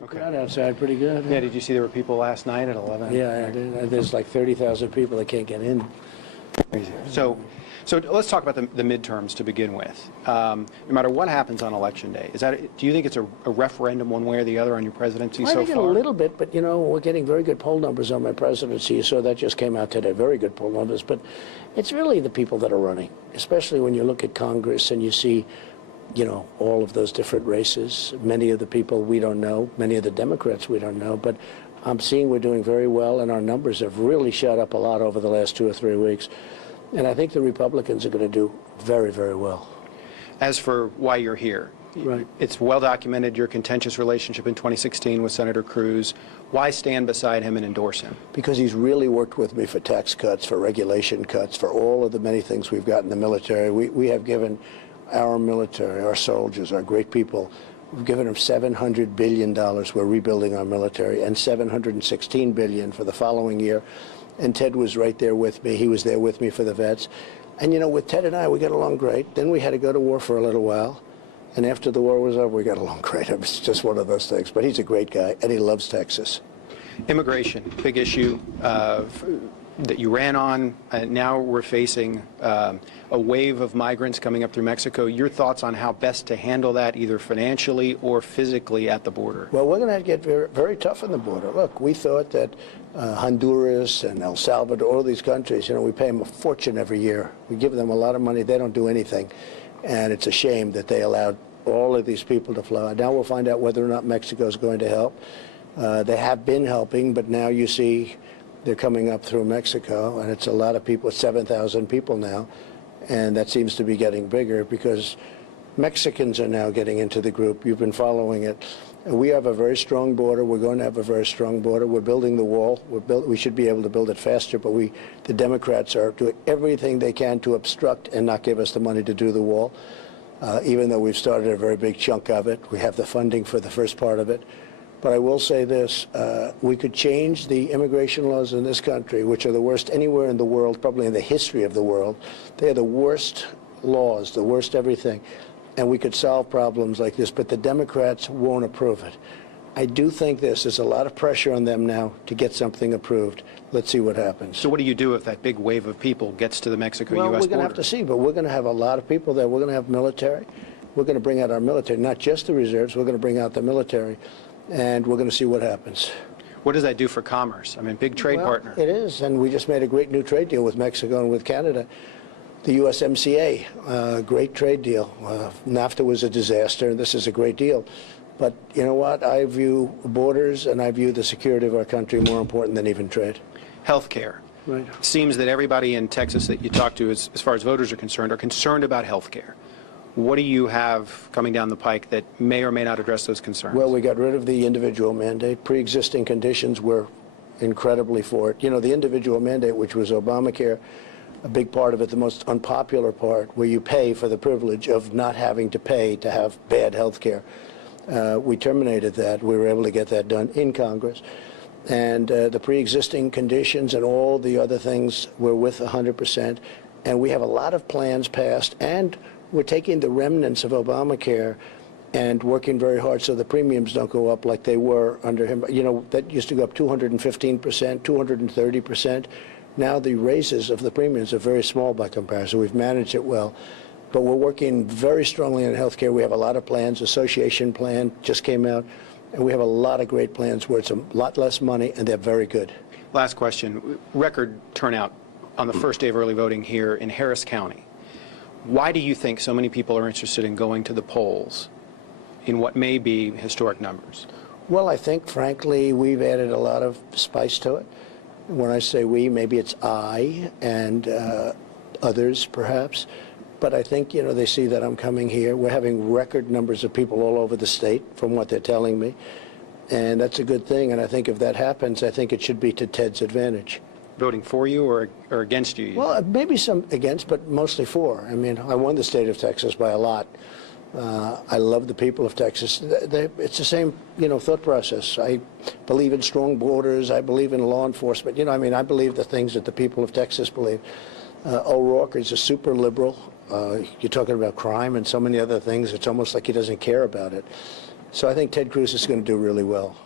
Okay. Crowd outside pretty good. Yeah, did you see there were people last night at 11? Yeah, I did. There's like 30,000 people that can't get in. Crazy. So let's talk about the midterms to begin with. No matter what happens on Election Day, do you think it's a referendum one way or the other on your presidency so far? I think a little bit, but you know, we're getting very good poll numbers on my presidency, so that just came out today, very good poll numbers. But it's really the people that are running, especially when you look at Congress and you see, you know, all of those different races. Many of the people we don't know, many of the Democrats we don't know, but I'm seeing we're doing very well, and our numbers have really shot up a lot over the last 2 or 3 weeks. And I think the Republicans are going to do very, very well. As for why you're here, right. It's well documented your contentious relationship in 2016 with Senator Cruz. Why stand beside him and endorse him? Because he's really worked with me for tax cuts, for regulation cuts, for all of the many things we've got in the military. We have given our military, our soldiers, our great people, we've given them $700 billion. We're rebuilding our military, and $716 billion for the following year. And Ted was right there with me. He was there with me for the vets. And, you know, with Ted and I, we got along great. Then we had to go to war for a little while. And after the war was over, we got along great. It's just one of those things. But he's a great guy, and he loves Texas. Immigration, big issue that you ran on. Now we're facing a wave of migrants coming up through Mexico. Your thoughts on how best to handle that, either financially or physically at the border? Well, we're going to have to get very, very tough on the border. Look, we thought that Honduras and El Salvador, all these countries, you know, we pay them a fortune every year. We give them a lot of money. They don't do anything. And it's a shame that they allowed all of these people to flow. Now we'll find out whether or not Mexico is going to help. They have been helping, but now you see they're coming up through Mexico, and it's a lot of people, 7,000 people now, and that seems to be getting bigger because Mexicans are now getting into the group. You've been following it. We have a very strong border. We're going to have a very strong border. We're building the wall. We should be able to build it faster, but the Democrats are doing everything they can to obstruct and not give us the money to do the wall, even though we've started a very big chunk of it. We have the funding for the first part of it. But I will say this, we could change the immigration laws in this country, which are the worst anywhere in the world, probably in the history of the world. They are the worst laws, the worst everything. And we could solve problems like this, but the Democrats won't approve it. I do think there's a lot of pressure on them now to get something approved. Let's see what happens. So what do you do if that big wave of people gets to the Mexico-U.S. border? Well, we're going to have to see, but we're going to have a lot of people there. We're going to have military. We're going to bring out our military, not just the reserves. We're going to bring out the military. And we're going to see what happens. What does that do for commerce? I mean, big trade partner. It is, and we just made a great new trade deal with Mexico and with Canada. The USMCA, great trade deal. NAFTA was a disaster, and this is a great deal. But you know what? I view borders and I view the security of our country more important than even trade. Health care. Right. It seems that everybody in Texas that you talk to, as far as voters are concerned about health care. What do you have coming down the pike that may or may not address those concerns? Well, we got rid of the individual mandate. Pre-existing conditions were incredibly for it. You know, the individual mandate, which was Obamacare, a big part of it, the most unpopular part, where you pay for the privilege of not having to pay to have bad health care. We terminated that. We were able to get that done in Congress. And the pre-existing conditions and all the other things were with 100%. And we have a lot of plans passed, and we're taking the remnants of Obamacare and working very hard so the premiums don't go up like they were under him. You know, that used to go up 215%, 230%. Now the raises of the premiums are very small by comparison. We've managed it well. But we're working very strongly on health care. We have a lot of plans. Association plan just came out. And we have a lot of great plans where it's a lot less money, and they're very good. Last question. Record turnout on the first day of early voting here in Harris County. Why do you think so many people are interested in going to the polls in what may be historic numbers? Well, I think, frankly, we've added a lot of spice to it. When I say we, maybe it's I and others, perhaps. But I think, you know, they see that I'm coming here. We're having record numbers of people all over the state, from what they're telling me. And that's a good thing. And I think if that happens, I think it should be to Ted's advantage. Voting for you or against you? Well, maybe some against, but mostly for. I mean, I won the state of Texas by a lot. I love the people of Texas. It's the same, you know, thought process. I believe in strong borders. I believe in law enforcement. You know, I mean, I believe the things that the people of Texas believe. O'Rourke is a super liberal. You're talking about crime and so many other things. It's almost like he doesn't care about it. So I think Ted Cruz is going to do really well.